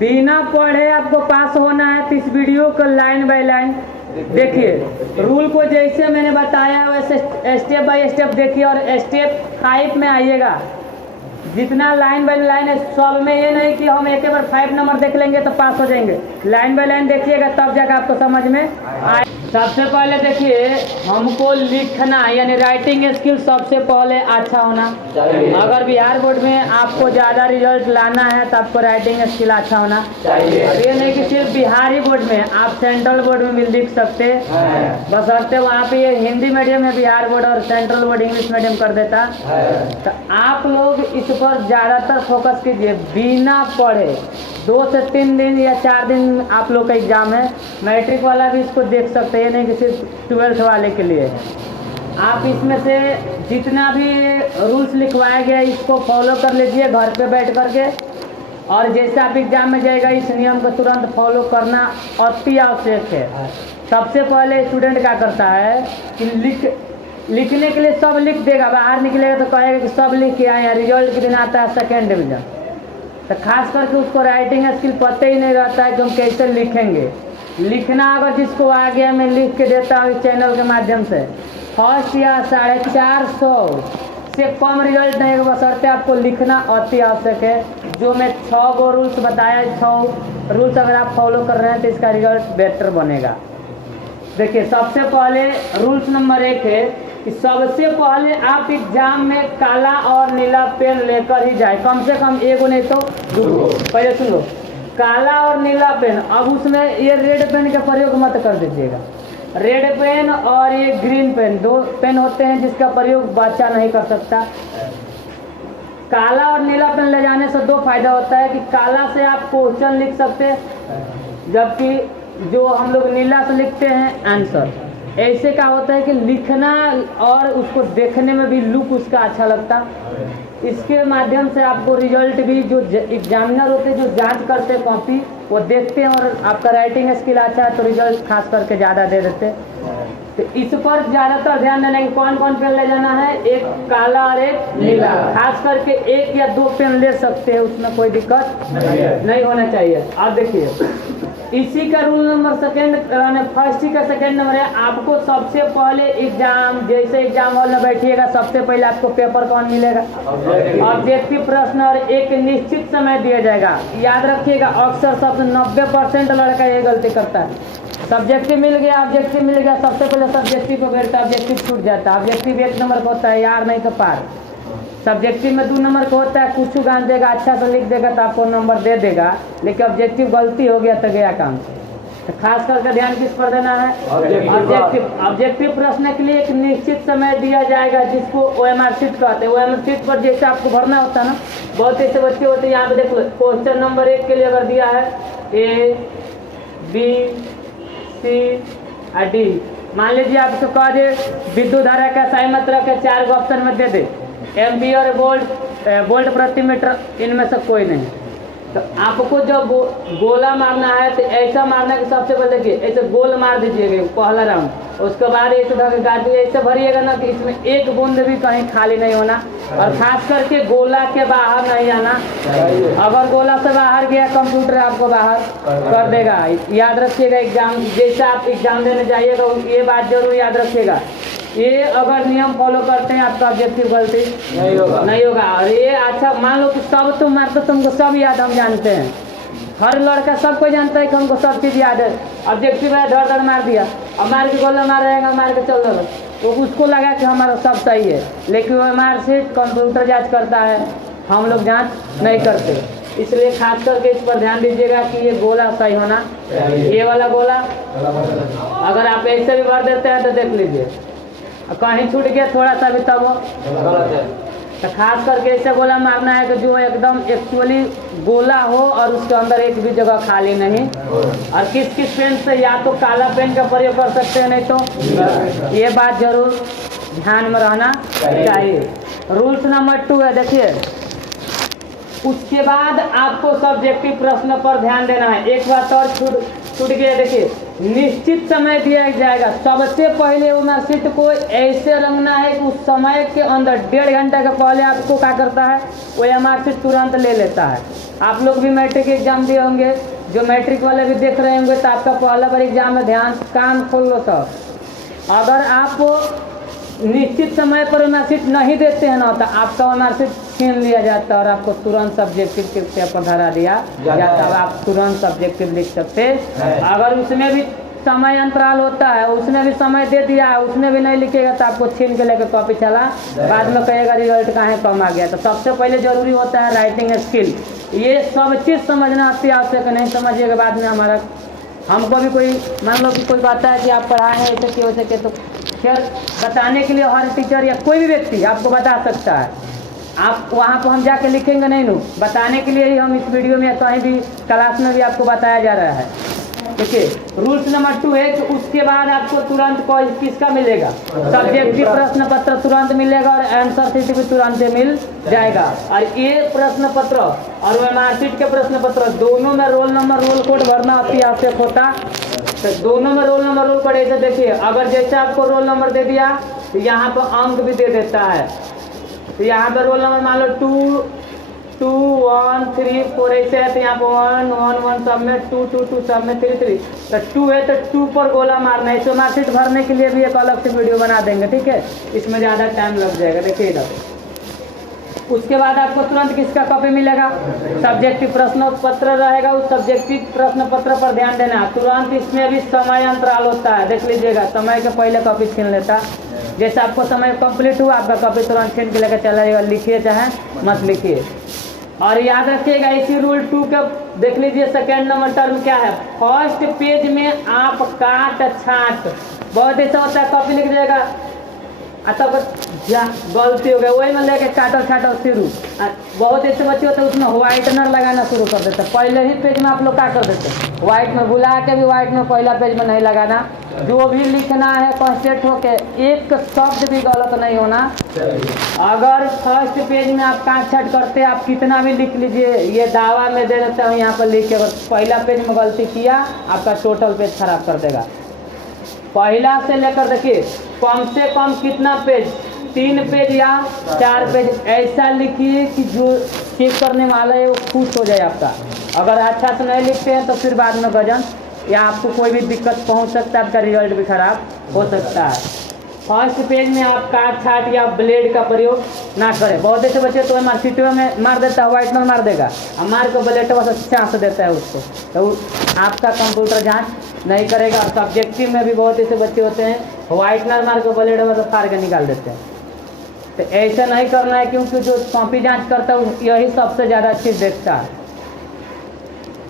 बिना पढ़े आपको पास होना है तो इस वीडियो को लाइन बाय लाइन देखिए। रूल को जैसे मैंने बताया वैसे स्टेप बाय स्टेप देखिए और स्टेप 5 में आइएगा। जितना लाइन बाय लाइन है सब में, ये नहीं कि हम एक बार 5 नंबर देख लेंगे तो पास हो जाएंगे। लाइन बाय लाइन देखिएगा तब जाकर आपको समझ में आए। सबसे पहले देखिए, हमको लिखना यानी राइटिंग स्किल सबसे पहले अच्छा होना। अगर बिहार बोर्ड में आपको ज़्यादा रिजल्ट लाना है तो आपको राइटिंग स्किल अच्छा होना चाहिए। ये नहीं कि सिर्फ बिहारी बोर्ड में, आप सेंट्रल बोर्ड में भी लिख सकते हैं, बशर्ते वहाँ पे ये हिंदी मीडियम है बिहार बोर्ड और सेंट्रल बोर्ड इंग्लिश मीडियम कर देता। तो आप लोग इस पर ज़्यादातर फोकस कीजिए। बिना पढ़े 2 से 3 दिन या 4 दिन आप लोग का एग्ज़ाम है। मैट्रिक वाला भी इसको देख सकते हैं, नहीं कि सिर्फ 12th वाले के लिए। आप इसमें से जितना भी रूल्स लिखवाया गया इसको फॉलो कर लीजिए घर पे बैठ करके, और जैसे आप एग्ज़ाम में जाएगा इस नियम को तुरंत फॉलो करना अति आवश्यक है। सबसे पहले स्टूडेंट क्या करता है कि लिखने के लिए सब लिख देगा, बाहर निकलेगा तो कहेगा कि सब लिख के आए हैं, रिजल्ट के दिन आता है 2nd डिवीज़न। तो खास करके उसको राइटिंग स्किल पता ही नहीं रहता है कि हम कैसे लिखेंगे। लिखना अगर जिसको आ गया, मैं लिख के देता हूँ इस चैनल के माध्यम से, फर्स्ट या 450 से कम रिजल्ट नहीं होगा, बशर्ते आपको लिखना अति आवश्यक है। जो मैं 6 गो रूल्स बताया, 6 रूल्स अगर आप फॉलो कर रहे हैं तो इसका रिजल्ट बेटर बनेगा। देखिए, सबसे पहले रूल्स नंबर 1 है कि सबसे पहले आप एग्जाम में काला और नीला पेन लेकर ही जाए, कम से कम 1 नहीं तो 2। पहले सुन लो, काला और नीला पेन। अब उसमें ये रेड पेन का प्रयोग मत कर दीजिएगा। रेड पेन और ये ग्रीन पेन 2 पेन होते हैं जिसका प्रयोग बच्चा नहीं कर सकता। काला और नीला पेन ले जाने से 2 फायदा होता है कि काला से आप क्वेश्चन लिख सकते हैं, जबकि जो हम लोग नीला से लिखते हैं आंसर। ऐसे क्या होता है कि लिखना और उसको देखने में भी लुक उसका अच्छा लगता। इसके माध्यम से आपको रिजल्ट भी, जो एग्जामिनर होते हैं जो जांच करते हैं कॉपी, वो देखते हैं और आपका राइटिंग स्किल अच्छा है तो रिजल्ट खास करके ज़्यादा दे देते हैं। तो इस पर ज़्यादातर ध्यान देना कि कौन कौन पेन ले जाना है, एक काला और एक नीला। खास करके 1 या 2 पेन ले सकते हैं, उसमें कोई दिक्कत नहीं होना चाहिए। अब देखिए, इसी का रूल नंबर फर्स्ट का 2nd नंबर है, आपको सबसे पहले एग्जाम, जैसे एग्जाम हॉल में बैठिएगा सबसे पहले आपको पेपर कौन मिलेगा, ऑब्जेक्टिव प्रश्न, और एक निश्चित समय दिया जाएगा। याद रखिएगा, अक्सर सब 90% लड़का ये गलती करता है। सब्जेक्टिव मिल गया, ऑब्जेक्टिव मिल गया, सबसे पहले सब्जेक्टिव को बैठता है, ऑब्जेक्टिव छूट जाता है। ऑब्जेक्टिव 1 नंबर का होता है, यार नहीं तो पार। सब्जेक्टिव में 2 नंबर का होता है, कुछ गान देगा, अच्छा से लिख देगा तो आपको नंबर दे देगा, लेकिन ऑब्जेक्टिव गलती हो गया तो गया काम। तो खास करके ध्यान किस पर देना है, ऑब्जेक्टिव। ऑब्जेक्टिव प्रश्न के लिए एक निश्चित समय दिया जाएगा जिसको OMR शीट कहते हैं। OMR शीट पर जैसे आपको भरना होता है ना, बहुत ऐसे बच्चे होते हैं, यहाँ पे देख लो, क्वेश्चन नंबर 1 के लिए अगर दिया है A, B, C और D, मान लीजिए आपको कह दे विद्युत धारा का सही मात्रा के 4 गो ऑप्शन में दे दे, एम्पियर, वोल्ट प्रति मीटर, इनमें से कोई नहीं। तो आपको जब गोला मारना है तो ऐसा मारना कि सबसे पहले देखिए ऐसे गोल मार दीजिएगा पहला राउंड, उसके बाद ऐसे गाड़ी ऐसे भरिएगा ना कि इसमें 1 बूंद भी कहीं खाली नहीं होना, और खास करके गोला के बाहर नहीं आना। अगर गोला से बाहर गया कंप्यूटर आपको बाहर कर देगा। याद रखिएगा, एग्जाम जैसे आप एग्जाम देने जाइएगा ये बात जरूर याद रखिएगा। ये अगर नियम फॉलो करते हैं आपका ऑब्जेक्टिव गलती नहीं होगा। और ये अच्छा मान लो कि सब तुम मारते, तुमको सब याद, हम जानते हैं, हर लड़का सबको जानता है कि हमको सब चीज़ याद है। ऑब्जेक्टिव है, धड़ धड़ मार दिया, अब मार के गोला मार रहेगा, मार के चल रहा, तो उसको लगा कि हमारा सब सही है, लेकिन वो मार से कंप्यूटर जांच करता है, हम लोग जांच नहीं करते। इसलिए खास करके इस पर ध्यान दीजिएगा कि ये गोला सही होना। ये वाला गोला अगर आप ऐसे भी भर देते हैं तो देख लीजिए, कहीं छूट गया थोड़ा सा भी तब तो खास करके ऐसे गोला मारना है कि जो एकदम एक्चुअली गोला हो और उसके अंदर एक भी जगह खाली नहीं। और किस किस पेन से, या तो काला पेन का प्रयोग कर सकते हैं, नहीं तो ये बात जरूर ध्यान में रहना चाहिए। रूल्स नंबर 2 है, देखिए उसके बाद आपको सब्जेक्टिव प्रश्न पर ध्यान देना है। एक बात और छूट गया, देखिए निश्चित समय दिया जाएगा। सबसे पहले वो मार्कशीट को ऐसे रंगना है कि उस समय के अंदर 1.5 घंटे के पहले आपको क्या करता है, वो यह मार्कशीट तुरंत ले लेता है। आप लोग भी मैट्रिक एग्जाम दिए होंगे, जो मैट्रिक वाले भी देख रहे होंगे, तो आपका पहला बार एग्जाम में ध्यान कान खोल लो। तो अगर आप निश्चित समय पर मार्कशीट नहीं देते हैं ना, तो आपका मार्कशीट छीन लिया जाता है और आपको तुरंत सब्जेक्टिव के पेपर धरा दिया जाता है। आप तुरंत सब्जेक्टिव लिख सकते हैं। अगर उसमें भी समय अंतराल होता है, उसने भी समय दे दिया है, उसने भी नहीं लिखेगा, तो आपको छीन के लेकर कॉपी चला, बाद में कहेगा रिजल्ट कहाँ कम आ गया। तो सबसे पहले जरूरी होता है राइटिंग स्किल। ये सब चीज़ समझना अति आवश्यक है। नहीं समझिएगा बाद में हमको भी कोई मान लो कि कोई कहता है कि आप पढ़ाए हैं ऐसे कि वैसे के, तो फिर बताने के लिए हर टीचर या कोई भी व्यक्ति आपको बता सकता है। आप वहाँ पर हम जाके लिखेंगे नहीं नो, बताने के लिए ही हम इस वीडियो में कहीं भी क्लास में भी आपको बताया जा रहा है। देखिए रूल्स नंबर 2 है कि उसके बाद आपको तुरंत कोई किसका मिलेगा, सब्जेक्टिव प्रश्न पत्र तुरंत मिलेगा और आंसर शीट भी तुरंत मिल जाएगा। और ये प्रश्न पत्र और मार्कशीट के प्रश्न पत्र दोनों में रोल नंबर रोल कोड भरना अति आवश्यक होता। तो दोनों में रोल नंबर रोल कोड ऐसे देखिए, अगर जैसे आपको रोल नंबर दे दिया तो यहाँ पर अंक भी दे देता है। तो यहाँ पर रोल नंबर मान लो 2 2 1 3 4 ऐसे है, तो यहाँ पर 1 1 1 सब में 2 2 2 सब में 3 3। तो 2 है तो 2 पर गोला मारना है। इसको मार्कशीट भरने के लिए भी एक अलग से वीडियो बना देंगे, ठीक है, इसमें ज़्यादा टाइम लग जाएगा। देखिए इधर उसके बाद आपको तुरंत किसका कॉपी मिलेगा, सब्जेक्टिव प्रश्न पत्र रहेगा। उस सब्जेक्टिव प्रश्न पत्र पर ध्यान देना। तुरंत इसमें भी समय अंतराल होता है, देख लीजिएगा, समय के पहले कॉपी छीन लेता। जैसे आपको समय कंप्लीट हुआ, आपका कॉपी तुरंत छीन के लेकर चला जाएगा। लिखिए चाहे मत लिखिए। और याद रखिएगा इसी रूल 2 का देख लीजिए, सेकेंड नंबर टर्म क्या है, फर्स्ट पेज में आप काट छाट, बहुत ऐसा होता है कॉपी लिख जाएगा तब गलती हो गया, वही में लेके काटल छाटल शुरू। बहुत ऐसे बच्चे होते हैं उसमें व्हाइटनर लगाना शुरू कर देते हैं। पहले ही पेज में आप लोग क्या कर देते हैं, व्हाइट में बुला के भी व्हाइट में पहला पेज में नहीं लगाना। जो भी लिखना है कॉन्सेंट्रेट होके, एक शब्द भी गलत नहीं होना। अगर फर्स्ट पेज में आप काट छाट करते, आप कितना भी लिख लीजिए, ये दावा में दे देता हूँ यहाँ पर लिख के, अगर पहला पेज में गलती किया आपका टोटल पेज खराब कर देगा। पहला से लेकर देखिए कम से कम कितना पेज, 3 पेज या 4 पेज ऐसा लिखिए कि जो चेक करने वाला है वो खुश हो जाए आपका। अगर अच्छा से नहीं लिखते हैं तो फिर बाद में गजन या आपको कोई भी दिक्कत पहुंच सकता है, आपका रिजल्ट भी खराब हो सकता है। फर्स्ट पेज में आप काट छाट या ब्लेड का प्रयोग ना करें। बहुत ऐसे बच्चे तो मार्कशीट में मार देता है, व्हाइटनर मार देगा और मार को ब्लेड बस चांस देता है उसको, तो आपका कंप्यूटर जाँच नहीं करेगा। और सब्जेक्टिव में भी बहुत ऐसे बच्चे होते हैं व्हाइटनर मार को ब्लेड में तो फाड़ के निकाल देते हैं। तो ऐसा नहीं करना है, क्योंकि जो कॉपी जांच करता है यही सबसे ज़्यादा चीज़ देखता है।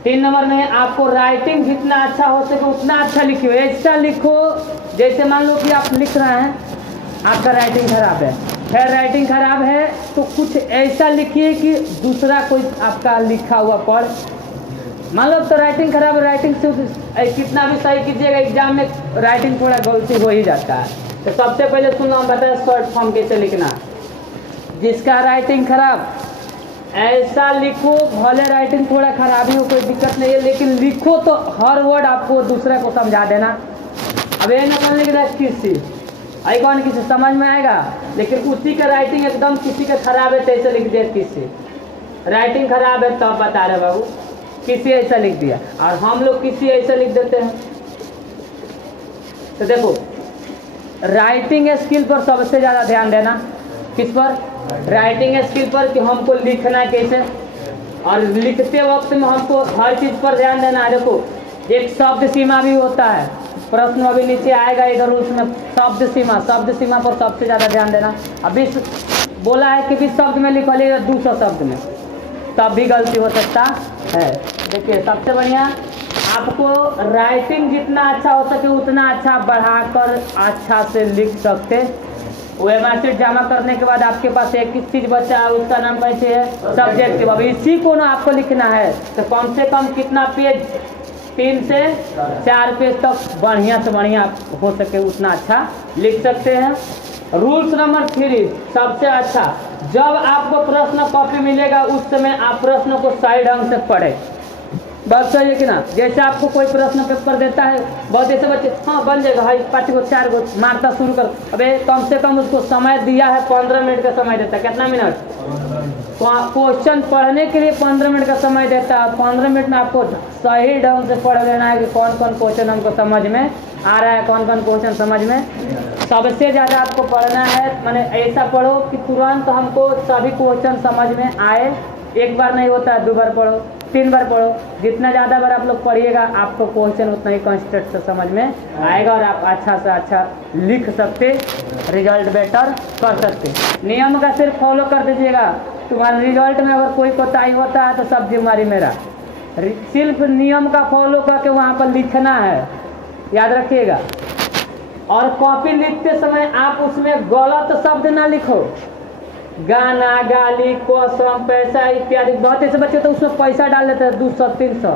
3 नंबर में आपको राइटिंग जितना अच्छा हो सके उतना अच्छा लिखिए। ऐसा लिखो जैसे मान लो कि आप लिख रहे हैं, आपका राइटिंग खराब है, फिर राइटिंग खराब है तो कुछ ऐसा लिखिए कि दूसरा कोई आपका लिखा हुआ पढ़। मान लो तो राइटिंग खराब है, राइटिंग से कितना भी सही कीजिएगा एग्जाम में राइटिंग थोड़ा गलती हो ही जाता है। तो सबसे पहले सुनो हम बताएं शॉर्ट फॉर्म कैसे लिखना। जिसका राइटिंग खराब ऐसा लिखो, भले राइटिंग थोड़ा खराबी हो कोई दिक्कत नहीं है, लेकिन लिखो तो हर वर्ड आपको दूसरे को समझा देना। अब ये ना लिख रहा किसी आई कौन किसी समझ में आएगा, लेकिन उसी का राइटिंग एकदम किसी का खराब है तो ऐसे लिख दिया, किसी राइटिंग खराब है तब बता रहे बाबू किसी ऐसा लिख दिया, और हम लोग किसी ऐसा लिख देते हैं। तो देखो राइटिंग स्किल पर सबसे ज़्यादा ध्यान देना। किस पर, राइटिंग स्किल पर, कि हमको लिखना कैसे, और लिखते वक्त में हमको हर चीज़ पर ध्यान देना है। देखो एक शब्द सीमा भी होता है, प्रश्न अभी नीचे आएगा इधर, उसमें शब्द सीमा पर सबसे ज़्यादा ध्यान देना। अभी बोला है कि 20 शब्द में लिखवाइएगा 200 शब्द में, तब भी गलती हो सकता है। देखिए सबसे बढ़िया आपको राइटिंग जितना अच्छा हो सके उतना अच्छा बढ़ाकर अच्छा से लिख सकते। वह मार्कशीट जमा करने के बाद आपके पास एक चीज़ बचा है, उसका नाम कैसे है, सब्जेक्टिव। अब इसी को ना आपको लिखना है, तो कम से कम कितना पेज, 3 से 4 पेज तक बढ़िया से बढ़िया हो सके उतना अच्छा लिख सकते हैं। रूल्स नंबर 3 सबसे अच्छा, जब आपको प्रश्न कॉपी मिलेगा उस समय आप प्रश्न को सही ढंग से पढ़े। बात सही है कि ना? जैसे आपको कोई प्रश्न पेपर देता है, बहुत ऐसे बच्चे हाँ बन जाएगा भाई 5 गो 4 गो मारता शुरू कर, अबे कम से कम उसको समय दिया है 15 मिनट का समय देता है। कितना मिनट? क्वेश्चन पढ़ने के लिए 15 मिनट का समय देता है। 15 मिनट में आपको सही ढंग से पढ़ लेना है कि कौन कौन क्वेश्चन हमको समझ में आ रहा है, कौन कौन क्वेश्चन समझ में। सबसे ज़्यादा आपको पढ़ना है, माने ऐसा पढ़ो कि तुरंत हमको सभी क्वेश्चन समझ में आए। एक बार नहीं होता है, 2 बार पढ़ो, 3 बार पढ़ो। जितना ज़्यादा बार आप लोग पढ़िएगा आपको क्वेश्चन उतना ही कॉन्सेप्ट से समझ में आएगा और आप अच्छा से अच्छा लिख सकते, रिजल्ट बेटर कर सकते। नियम का सिर्फ फॉलो कर दीजिएगा। तुम्हारे रिजल्ट में अगर कोई कोताही होता है तो सब जिम्मेदारी मेरा। सिर्फ नियम का फॉलो करके वहाँ पर लिखना है, याद रखिएगा। और कॉपी लिखते समय आप उसमें गलत शब्द ना लिखो। गाना, गाली, कसम, पैसा इत्यादि। बहुत ऐसे बच्चे तो उसमें पैसा डाल देते हैं 200 300,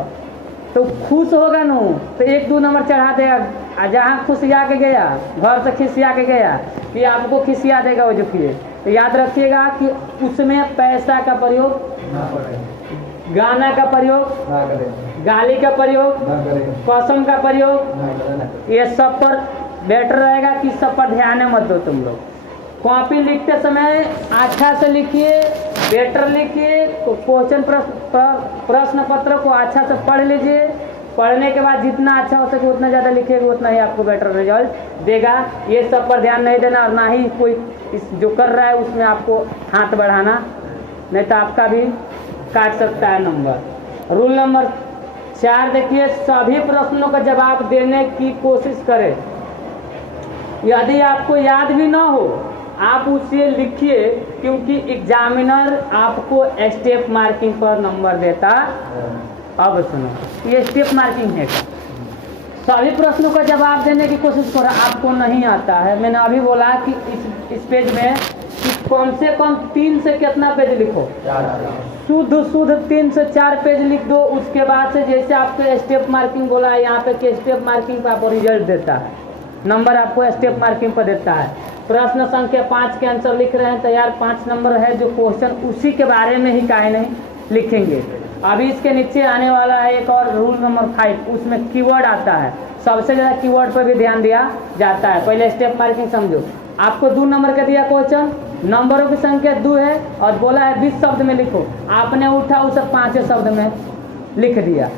तो खुश होगा ना तो 1-2 नंबर चढ़ा देगा। जहाँ खुशिया के गया, घर से खिसिया के गया, ये आपको खिसिया देगा वो जो किए। तो याद रखिएगा कि उसमें पैसा का प्रयोग, गाना का प्रयोग, गाली का प्रयोग, कसम का प्रयोग, ये सब पर बेटर रहेगा कि सब पर ध्यान मत दो तुम लोग। कॉपी लिखते समय अच्छा से लिखिए, बेटर लिखिए। क्वेश्चन प्रश्न पत्र को अच्छा से पढ़ लीजिए। पढ़ने के बाद जितना अच्छा हो सके उतना ज़्यादा लिखिएगा, उतना ही आपको बेटर रिजल्ट देगा। ये सब पर ध्यान नहीं देना और ना ही कोई इस जो कर रहा है उसमें आपको हाथ बढ़ाना, नहीं तो आपका भी काट सकता है नंबर। रूल नंबर 4 देखिए, सभी प्रश्नों का जवाब देने की कोशिश करें। यदि आपको याद भी ना हो आप उसे लिखिए, क्योंकि एग्जामिनर आपको स्टेप मार्किंग पर नंबर देता। अब सुनो, ये स्टेप मार्किंग है। सभी प्रश्नों का जवाब देने की कोशिश करो। आपको नहीं आता है, मैंने अभी बोला कि इस पेज में कि कम से कम 3 से कितना पेज लिखो, शुद्ध 3 से 4 पेज लिख दो। उसके बाद से जैसे आपको स्टेप मार्किंग बोला है यहाँ पे कि स्टेप मार्किंग पर आपको रिजल्ट देता है, नंबर आपको स्टेप मार्किंग पर देता है। प्रश्न संख्या 5 के आंसर लिख रहे हैं तो यार 5 नंबर है जो क्वेश्चन उसी के बारे में ही काहे नहीं लिखेंगे। अभी इसके नीचे आने वाला है एक और रूल नंबर 5, उसमें कीवर्ड आता है। सबसे ज़्यादा कीवर्ड पर भी ध्यान दिया जाता है। पहले स्टेप मार्किंग समझो। आपको 2 नंबर का दिया क्वेश्चन, नंबरों की संख्या 2 है और बोला है 20 शब्द में लिखो। आपने उठा उसे 5 शब्द में लिख दिया,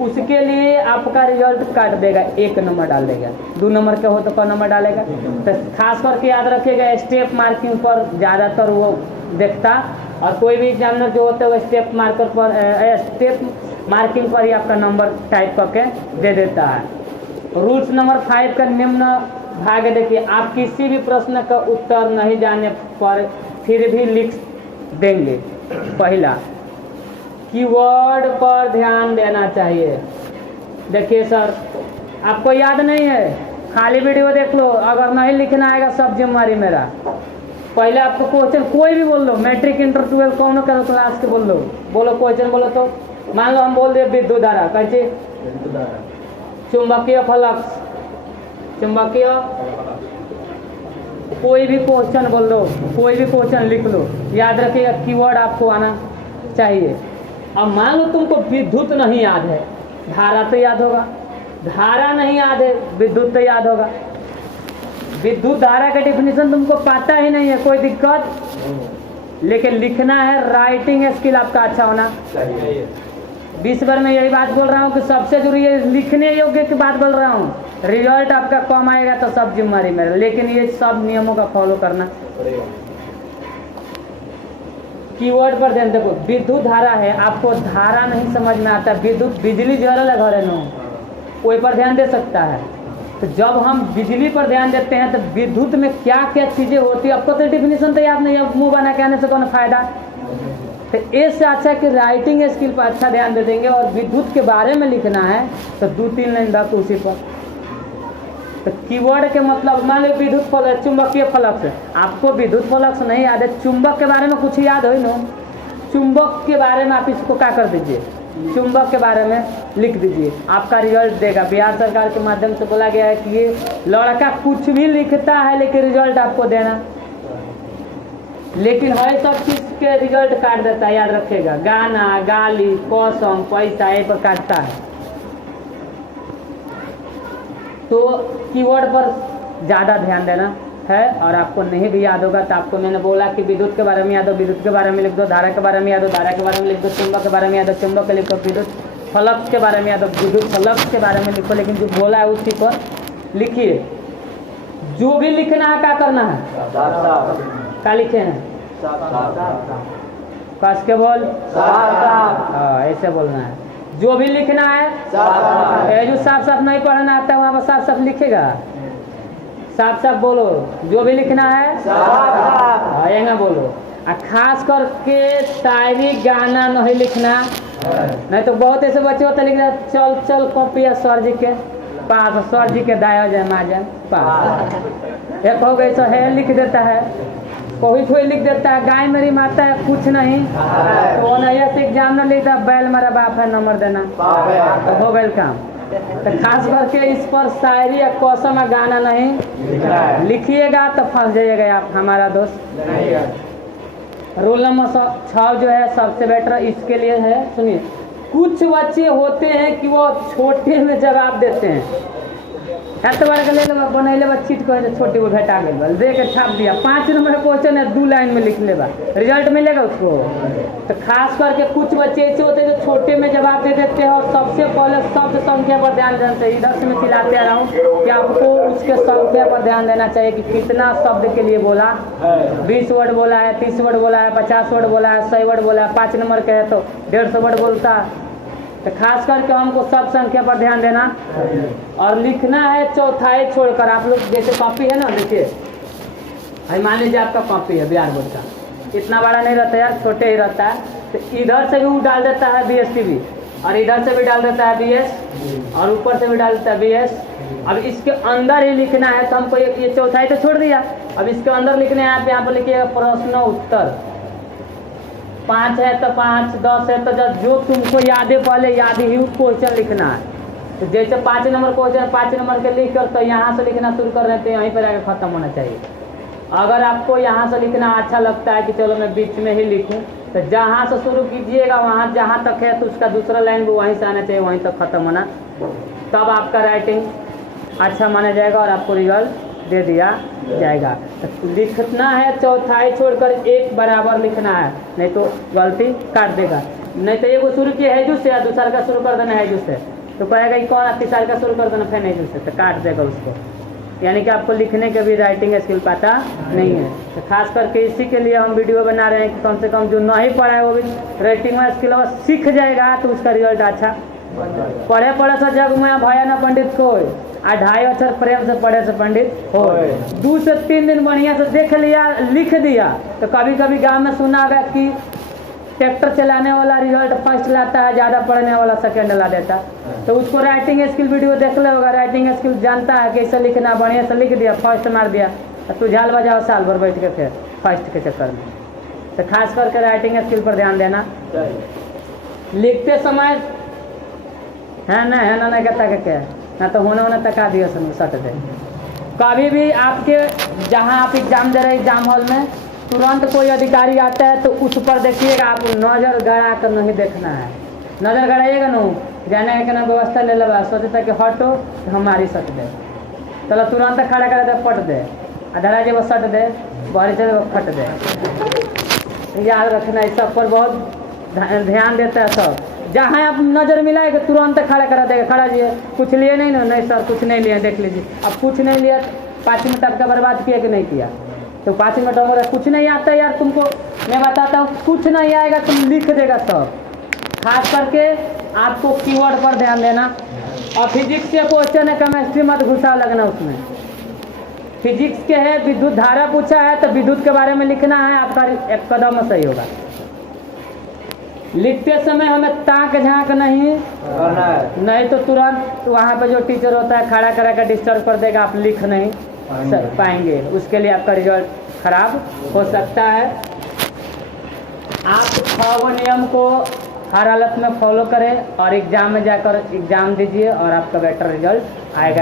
उसके लिए आपका रिजल्ट काट देगा, 1 नंबर डाल देगा। 2 नंबर का हो तो कौन नंबर डालेगा? तो खास करके याद रखिएगा स्टेप मार्किंग पर ज़्यादातर वो देखता, और कोई भी एग्जामिनर जो होता है वो स्टेप मार्किंग पर ही आपका नंबर टाइप करके दे देता है। रूल्स नंबर 5 का निम्न भाग देखिए। आप किसी भी प्रश्न का उत्तर नहीं जाने पर फिर भी लिख देंगे। पहला, कीवर्ड पर ध्यान देना चाहिए। देखिए सर आपको याद नहीं है, खाली वीडियो देख लो, अगर नहीं लिखना आएगा सब जिम्मेदारी मेरा। पहले आपको क्वेश्चन कोई भी बोल लो, मैट्रिक इंटर 12 कौन करो क्लास के बोल लो, बोलो क्वेश्चन बोलो। तो मान लो हम बोल दे विद्युत धारा, कैसे? चुंबकीय फ्लक्स, चुंबकीय, कोई भी क्वेश्चन बोल लो, कोई भी क्वेश्चन लिख लो। याद रखिएगा कीवर्ड आपको आना चाहिए। अब मान लो तुमको विद्युत नहीं याद है, धारा तो याद होगा। धारा नहीं याद है, विद्युत तो याद होगा। विद्युत धारा का डिफिनीशन तुमको पता ही नहीं है, कोई दिक्कत। लेकिन लिखना है, राइटिंग स्किल आपका अच्छा होना चाहिए। 20 बार मैं यही बात बोल रहा हूँ कि सबसे जरूरी है, लिखने योग्य की बात बोल रहा हूँ। रिजल्ट आपका कम आएगा तो सब जिम्मेदारी मेरा, लेकिन ये सब नियमों का फॉलो करना। कीवर्ड पर ध्यान देखो। विद्युत धारा है, आपको धारा नहीं समझ में आता, विद्युत बिजली जरल घरे नो, कोई पर ध्यान दे सकता है। तो जब हम बिजली पर ध्यान देते हैं तो विद्युत में क्या क्या चीज़ें होती है आपको तो डिफिनीशन तो याद नहीं है, मुँह बना के आने से कौन फायदा। तो इससे अच्छा कि राइटिंग स्किल पर अच्छा ध्यान दे देंगे और विद्युत के बारे में लिखना है तो 2-3 लाइन रख उसी पर। तो कीवर्ड के मतलब मान लो विद्युत फ्लक्स, चुंबकीय फ्लक्स, आपको विद्युत फ्लक्स नहीं याद है, चुंबक के बारे में कुछ याद हो ही ना, चुंबक के बारे में आप इसको क्या कर दीजिए, चुंबक के बारे में लिख दीजिए, आपका रिजल्ट देगा। बिहार सरकार के माध्यम से बोला गया है कि ये लड़का कुछ भी लिखता है लेकिन रिजल्ट आपको देना। लेकिन है सब चीज के रिजल्ट काट देता है, याद रखेगा। गाना, गाली, कसम, पैसा ये पर काटता है। तो कीवर्ड पर ज़्यादा ध्यान देना है। और आपको नहीं भी याद होगा तो आपको मैंने बोला कि विद्युत के बारे में याद हो, विद्युत के बारे में लिख दो, धारा के बारे में याद हो, धारा के बारे में लिख दो, चुंबक के बारे में याद हो, चुंबक के लिखो, विद्युत फलक के बारे में याद हो, विद्युत फलक के बारे में लिखो। लेकिन जो बोला है उसी पर लिखिए। जो भी लिखना है क्या करना है, क्या लिखे हैं, कस के बोल, ऐसे बोलना है। जो भी लिखना है, जो साफ साफ नहीं पढ़ना आता है वहाँ पर साफ साफ लिखेगा। साफ साफ बोलो, जो भी लिखना है यंगा बोलो। और खास करके शायरी गाना नहीं लिखना, नहीं तो बहुत ऐसे बच्चे होते लिख रहे चल चल कॉपी है सर जी के पास, सर जी के दाया जाए माजन पास। एक हो गई तो है लिख देता है, कोई लिख देता है गाय मेरी माता है कुछ नहीं, तो नया से एग्जाम न लेता, बैल मेरा बाप है नंबर देना, तो हो गए काम। तो खास करके इस पर शायरी या कसम या गाना नहीं लिखिएगा तो फंस जाइएगा आप हमारा दोस्त। रोल नंबर 6 जो है सबसे बेटर इसके लिए है। सुनिए, कुछ बच्चे होते हैं कि वो छोटे में जवाब देते हैं। एतबार के ले लेगा बनैले चीट कर छोटी वो भेटा गई दे के छाप दिया, 5 नंबर का क्वेश्चन है 2 लाइन में लिख लेगा, रिजल्ट मिलेगा उसको। तो खास करके कुछ बच्चे ऐसे होते हैं जो छोटे में जवाब दे देते हैं और सबसे पहले शब्द संख्या पर ध्यान देते हैं। इधर से मैं चिल्लाते आ रहा हूँ कि आपको उसके संख्या पर ध्यान देना चाहिए कि कितना शब्द के लिए बोला, 20 वर्ड बोला है, 30 वर्ड बोला है, 50 वर्ड बोला है, 100 वर्ड बोला है, 5 नंबर के है तो 150 वर्ड बोलता है। तो खास करके हमको सब संख्या पर ध्यान देना और लिखना है चौथाई छोड़कर। आप लोग जैसे कॉपी है ना, देखिए मान लीजिए आपका कॉपी है बिहार बोर्ड का, इतना बड़ा नहीं रहता यार, छोटे ही रहता है। तो इधर से भी वो डाल देता है BSTV और इधर से भी डाल देता है BS और ऊपर से भी डाल देता है BS। अब इसके अंदर ही लिखना है तो हमको ये चौथाई तो छोड़ दिया, अब इसके अंदर लिखना है। आप यहाँ पर लिखिएगा प्रश्न उत्तर, 5 है तो 5, 10 है तो 10, जो तुमको याद है पहले याद ही क्वेश्चन लिखना है। तो जैसे 5 नंबर क्वेश्चन 5 नंबर के लिख कर तो यहाँ से लिखना शुरू कर देते हैं, यहीं पर आकर खत्म होना चाहिए। अगर आपको यहाँ से लिखना अच्छा लगता है कि चलो मैं बीच में ही लिखूं, तो जहाँ से शुरू कीजिएगा वहाँ जहाँ तक है तो उसका दूसरा लाइन भी वहीं से आना चाहिए, वहीं तक खत्म होना, तब आपका राइटिंग अच्छा माना जाएगा और आपको रिजल्ट दे दिया जाएगा। तो लिखना है चौथाई छोड़कर एक बराबर लिखना है, नहीं तो गलती काट देगा। नहीं तो एगो शुरू किया हैजू से, दूसरा का शुरू कर देना हैजू से, तो कहेगा कि कौन, तीसरा का शुरू कर देना फिर हैजू से, तो काट देगा उसको। यानी कि आपको लिखने के भी राइटिंग स्किल पता नहीं है। तो खास करके इसी के लिए हम वीडियो बना रहे हैं कि कम से कम जो नहीं पढ़ा है वो भी राइटिंग में स्किल सीख जाएगा तो उसका रिजल्ट अच्छा। पढ़े से जग में भया ना पंडित कोई, 2.5 अक्षर प्रेम से पढ़े से पंडित हो। 2 से 3 दिन बढ़िया से देख लिया लिख दिया। तो कभी कभी गांव में सुना होगा कि ट्रैक्टर चलाने वाला रिजल्ट फर्स्ट लाता है, ज़्यादा पढ़ने वाला सेकेंड ला देता। तो उसको राइटिंग स्किल वीडियो देख ले होगा, राइटिंग स्किल जानता है कैसे लिखना, बढ़िया से लिख दिया, फर्स्ट मार दिया, तो झाल बजाओ साल भर बैठ के फिर फर्स्ट के चक्कर में। तो खास करके राइटिंग स्किल पर ध्यान देना। लिखते समय है ना नहीं कहता क्या ना, तो होने तका दिया सट दे। कभी भी आपके जहाँ आप एग्जाम दे रहे एग्जाम हॉल में तुरंत कोई अधिकारी आता है तो उस पर देखिएगा, आप नज़र गड़ा कर नहीं देखना है। नज़र गड़ाइएगा ना, जाने का ना व्यवस्था ले लेगा, सोचता कि हटो तो हमारी सट दे, चलो तुरंत खड़ा कर दे पट दे, धरा जे वो सट दे, बारिश से फट दे। याद रखना इस सब पर बहुत ध्यान देता है सब। जहाँ आप नज़र मिलाएगा तुरंत खड़ा करा देगा, खड़ा जी कुछ लिए नहीं ना, नहीं सर कुछ नहीं लिए, देख लीजिए। अब कुछ नहीं लिया 5 मिनट आपका बर्बाद किया कि नहीं किया, तो 5 मिनट हो गया। कुछ नहीं आता यार तुमको, मैं बताता हूँ कुछ नहीं आएगा तुम लिख देगा सब। खास करके आपको कीवर्ड पर ध्यान देना। और फिजिक्स के क्वेश्चन है, केमिस्ट्री मत घुसा लगना उसमें। फिजिक्स के है, विद्युत धारा पूछा है तो विद्युत के बारे में लिखना है, आपका एक कदम सही होगा। लिखते समय हमें ताक झांक नहीं तो तुरंत वहाँ पे जो टीचर होता है खड़ा करा कर डिस्टर्ब कर देगा, आप लिख नहीं पाएंगे, उसके लिए आपका रिजल्ट खराब हो सकता है। आप 6 नियम को हर हालत में फॉलो करें और एग्जाम में जाकर एग्जाम दीजिए और आपका बेटर रिजल्ट आएगा।